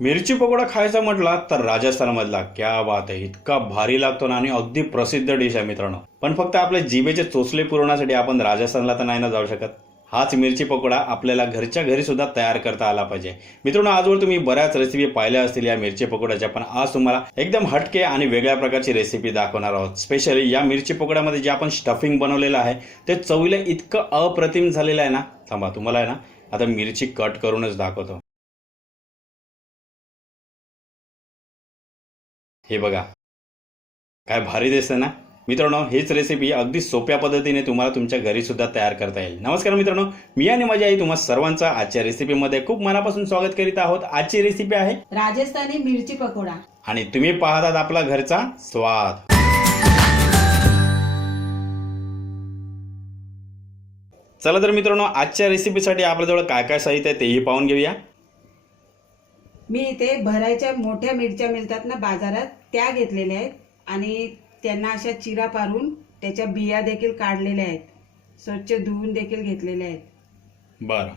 मिरची पकोडा खायचा म्हटला तर राजस्थानमधला क्या बात आहे. इतका भारी लागतो ना आणि अगदी प्रसिद्ध डिश आहे मित्रांनो. पण फक्त आपल्या जिभेचे चोचले पुरवण्यासाठी आपण राजस्थानला तर नाही ना जाऊ शकत. हाच मिरची पकोडा आपल्याला घरच्या घरी सुद्धा तयार करता आला पाहिजे. मित्रांनो आजवर तुम्ही बऱ्याच रेसिपी पाहिल्या असतील या मिरची पकोड्याच्या पण आज तुम्हाला एकदम हटके आणि वेगळ्या प्रकारची रेसिपी दाखवणार आहोत. स्पेशली या मिरची पकोड्यामध्ये जे आपण स्टफिंग बनवलेलं आहे ते चवीला इतकं अप्रतिम झालेलं आहे ना. थांबा तुम्हाला आहे ना? आता मिरची कट करूनच दाखवतो. हे बघा. काय भारी दिसते ना? मित्रांनो हीच रेसिपी अगदी सोप्या पद्धतीने तुम्हाला तुमच्या घरी सुद्धा तयार करता येईल. नमस्कार मित्रांनो मी आणि माझी आई तुम्हा सर्वांचं आजच्या रेसिपीमध्ये खूप मनापासून स्वागत करीत आहोत. आजची रेसिपी आहे राजस्थानी मिरची पकोडा. आणि तुम्ही पाहतात आपला घरचा स्वाद. चला तर मित्रांनो आजच्या रेसिपीसाठी आपल्याजवळ काय काय साहित्य आहे तेही पाहून घेऊया. मी इथे भरायच्या मोठ्या मिरच्या मिळतात ना बाजारात त्या घेतलेल्या आहेत. आणि त्यांना अशा चिरा पारून त्याच्या बिया देखील काढलेल्या आहेत. स्वच्छ धुवून देखील घेतलेल्या आहेत. बरं.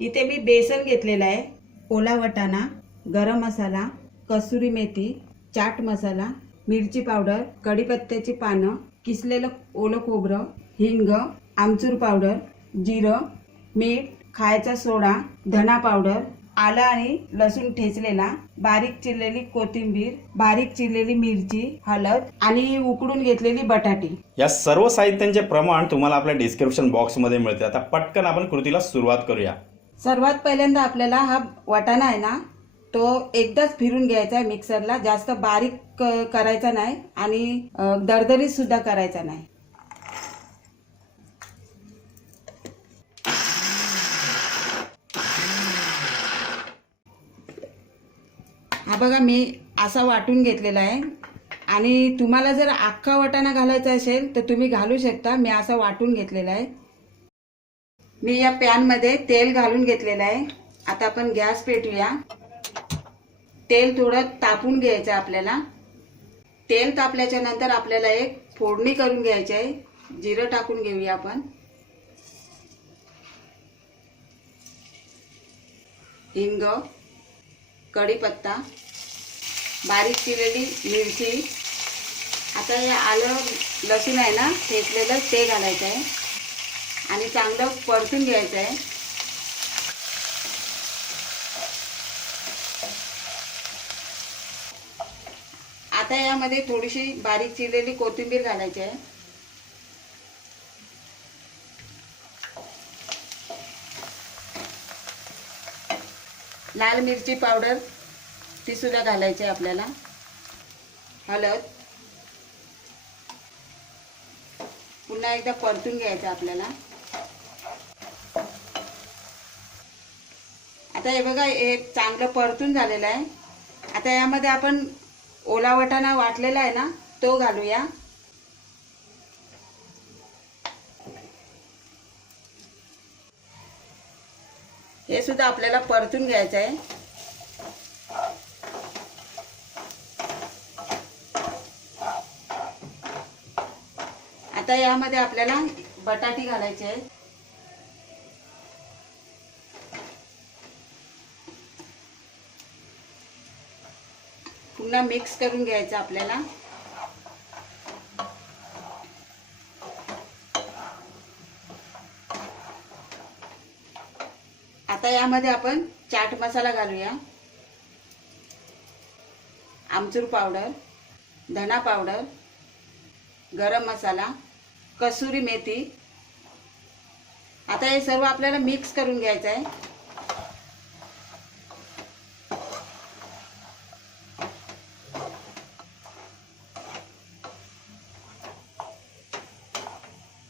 इथे मी बेसन घेतलेलं आहे. ओला वटाणा गरम मसाला कसुरी मेथी चाट मसाला मिरची पावडर कढीपत्त्याची पानं किसलेलं ओलं खोबरं हिंग आमचूर पावडर जिरं मीठ खायचा सोडा धना पावडर आलं आणि लसूण ठेचलेला बारीक चिरलेली कोथिंबीर बारीक चिरलेली मिरची हळद आणि उकडून घेतलेली बटाटी. या सर्व साहित्यांचे प्रमाण तुम्हाला आपल्या डिस्क्रिप्शन बॉक्समध्ये मिळते आता पटकन आपण कृतीला सुरुवात करूया. सर्वात पहिल्यांदा आपल्याला हा वाटाणा आहे ना तो एकदाच फिरून घ्यायचा आहे मिक्सरला जास्त बारीक करायचा नाही आणि दरदरीत सुद्धा करायचा नाही. हा बघा मी असा वाटून घेतलेला आहे. आणि तुम्हाला जर अख्खा वाटाणा घालायचा असेल तर तुम्ही घालू शकता. मी असा वाटून घेतलेला आहे. मी या पॅनमध्ये तेल घालून घेतलेलं आहे. आता आपण गॅस पेटूया. तेल थोडं तापून घ्यायचं आहे आपल्याला. तेल तापल्याच्या नंतर आपल्याला एक फोडणी करून घ्यायची आहे. जिरं टाकून घेऊया आपण. हिंग कढीपत्ता बारीक चिरलेली मिरची. आता हे आलं लसूण आहे ना ठेचलेलं ते घालायचं आहे. आणि चांगलं परतून घ्यायचं आहे. आता यामध्ये थोडीशी बारीक चिरलेली कोथिंबीर घालायची आहे. लाल मिरची पावडर ती सुद्धा घालायची आहे आपल्याला. हळद. पुन्हा एकदा परतून घ्यायचं आपल्याला. आता हे बघा हे चांगलं परतून झालेलं आहे. आता यामध्ये आपण ओला वाटाणा वाटलेला आहे ना तो घालूया. हे सुद्धा आपल्याला परतून घ्यायचं आहे. आता यामध्ये आपल्याला बटाटी घालायची आहे पुन्हा मिक्स करून घ्यायचं आपल्याला. आता यामध्ये आपण चाट मसाला घालूया. आमचूर पावडर धना पावडर गरम मसाला कसुरी मेथी. आता हे सर्व आपल्याला मिक्स करून घ्यायचं आहे.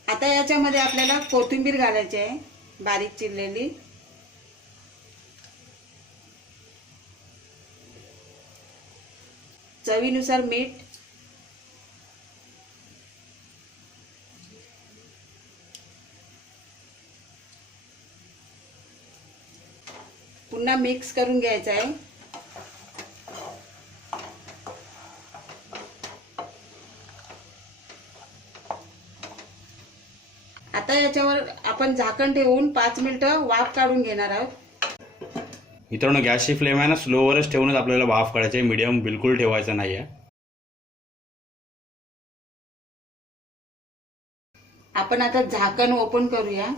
आता याच्यामध्ये आपल्याला कोथिंबीर घालायची आहे बारीक चिरलेली. चवीनुसार मीठ पुन्हा मिक्स करून घ्यायचं आहे. आता याच्यावर आपण झाकण ठेवून पाच मिनिटं वाफ काढून घेणार आहोत. मित्रांनो गॅसची फ्लेम आहे ना स्लोवरच ठेवूनच आपल्याला वाफ काढायची आहे. मीडियम बिलकुल ठेवायचं नाही आहे आपण आता झाकण ओपन करूया.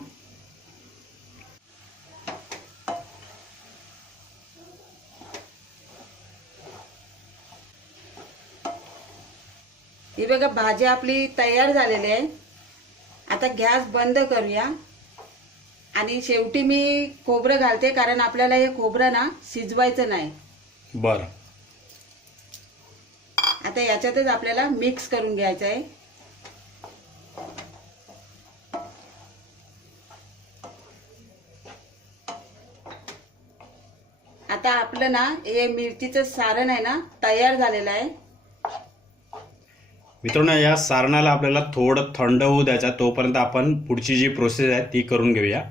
ही बघा भाजी आपली तयार झालेली आहे. आता गॅस बंद करूया. आणि शेवटी मी खोबरं घालते कारण आपल्याला हे खोबरं ना शिजवायचं नाही. बरं. आता याच्यातच आपल्याला मिक्स करून घ्यायचं आहे. आता आपलं ना हे मिरचीचं सारण आहे ना तयार झालेलं आहे. मित्रांनो या सारणाला आपल्याला थोडं थंड होऊ द्यायचा तोपर्यंत आपण पुढची जी प्रोसेस आहे ती करून घेऊया.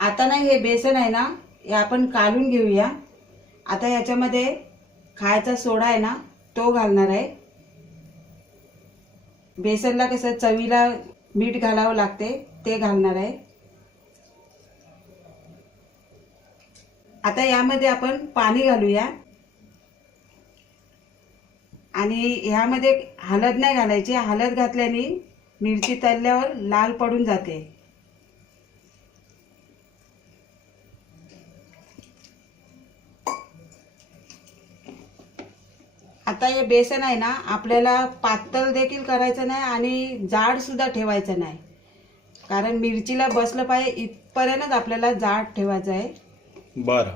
आता ना हे बेसन आहे ना हे आपण काढून घेऊया. आता याच्यामध्ये खायचा सोडा आहे ना तो घालणार आहे. बेसनला कसं चवीला मीठ घालावं लागते ते घालणार आहे. आता यामध्ये आपण पाणी घालूया. आणि ह्यामध्ये हळद नाही घालायची. हळद घातल्याने मिरची तळल्यावर लाल पडून जाते. आता हे बेसन आहे ना आपल्याला पातळ देखील करायचं नाही आणि जाड सुद्धा ठेवायचं नाही. कारण मिरचीला बसलं पाहिजे इथपर्यंतच आपल्याला जाड ठेवायचं आहे. बरं.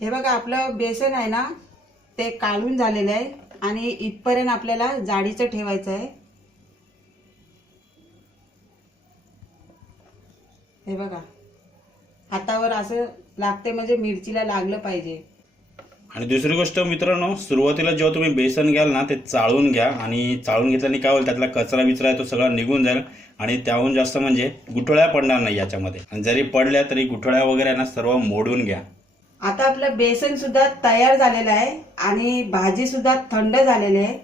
हे बघा आपलं बेसन आहे ना ते काढून झालेलं आहे आणि इथपर्यंत आपल्याला जाडीचं ठेवायचं आहे. हे बघा हातावर असं लागते म्हणजे मिरचीला लागलं पाहिजे. आणि दुसरी गोष्ट मित्रांनो सुरुवातीला जेव्हा तुम्ही बेसन घ्याल ना ते चाळून घ्या आणि चाळून घेतल्याने काय होईल त्यातला कचरा बिचरा आहे तो सगळा निघून जाईल आणि त्याहून जास्त म्हणजे गुठळ्या पडणार नाही याच्यामध्ये. आणि जरी पडल्या तरी गुठळ्या वगैरे ना सर्व मोडून घ्या. आता आपलं बेसन सुद्धा तयार झालेलं आहे आणि भाजी सुद्धा थंड झालेली आहे.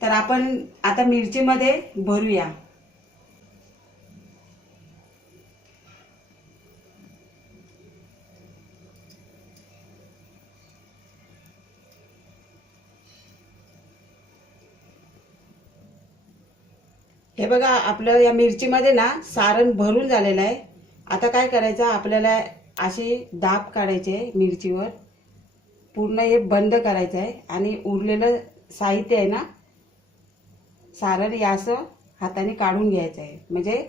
तर आपण आता मिरचीमध्ये भरूया. हे बघा आपलं या मिरचीमध्ये ना सारण भरून झालेलं आहे. आता काय करायचं? आपल्याला अशी दाब काढायचे मिरचीवर. पूर्ण हे बंद करायचं आहे. आणि उरलेलं साहित्य आहे ना सारण हे असं हाताने काढून घ्यायचं आहे. म्हणजे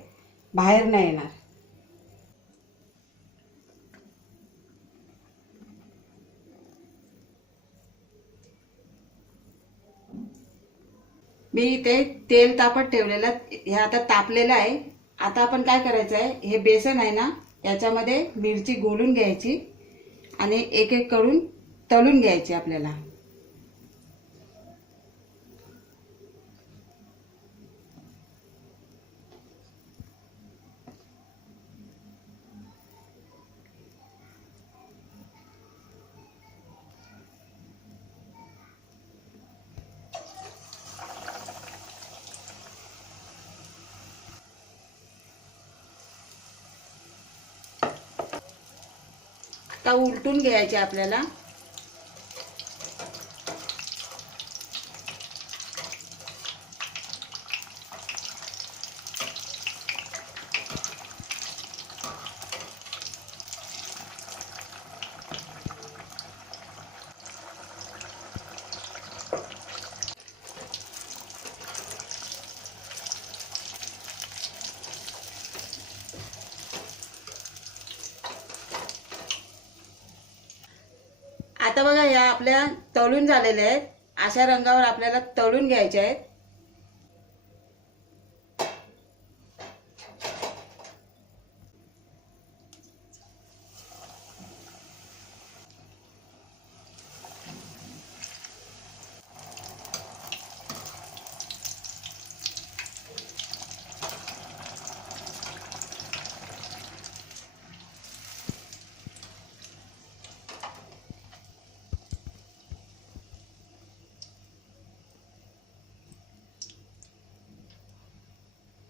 बाहेर नाही येणार. मी इथे तेल तापत ठेवलेलं हे आता तापलेलं आहे. आता आपण काय करायचं आहे? हे बेसन आहे ना याच्यामध्ये मिरची गोलून घ्यायची आणि एक एक करून तळून घ्यायची आपल्याला. आता उलटून घ्यायचे आपल्याला. आता बघा ह्या आपल्या तळून झालेल्या आहेत. अशा रंगावर आपल्याला तळून घ्यायच्या आहेत.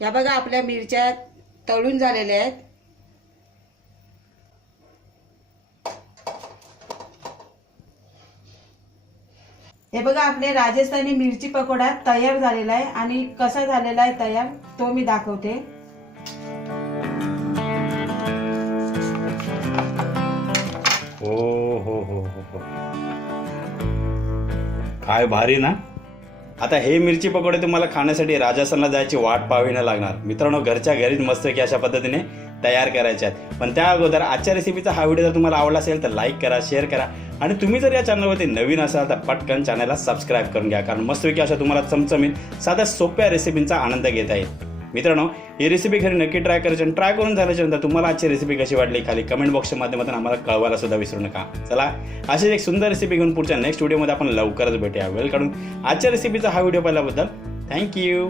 या बघा आपल्या मिरच्या तळून झालेल्या आहेत. हे बघा आपले राजस्थानी मिरची पकोडा तयार झालेला आहे आणि कसा झालेला आहे तयार तो मी दाखवते. हो, हो, हो, काय भारी ना? आता हे मिरची पकोडे तुम्हाला खाण्यासाठी राजस्थानला जायची वाट पाहावी न लागणार. मित्रांनो घरच्या घरीच मस्त की अशा पद्धतीने तयार करायच्या आहेत. पण त्या अगोदर आजच्या रेसिपीचा हा व्हिडिओ जर तुम्हाला आवडला असेल तर लाईक करा शेअर करा. आणि तुम्ही जर या चॅनलवरती नवीन असाल तर पटकन चॅनलला सबस्क्राईब करून घ्या. कारण मस्तपैकी अशा तुम्हाला चमचमीत साध्या सोप्या रेसिपींचा आनंद घेता येईल. मित्रांनो ही रेसिपी घरी नक्की ट्राय करायची आणि ट्राय करून झाल्याच्यानंतर तुम्हाला आजची रेसिपी कशी वाटली खाली कमेंट बॉक्सच्या माध्यमातून आम्हाला कळवायला सुद्धा विसरू नका. चला अशीच एक सुंदर रेसिपी घेऊन पुढच्या नेक्स्ट व्हिडिओमध्ये आपण लवकरच भेटूया. वेळ काढून आजच्या रेसिपीचा हा व्हिडिओ पाहिल्याबद्दल थँक्यू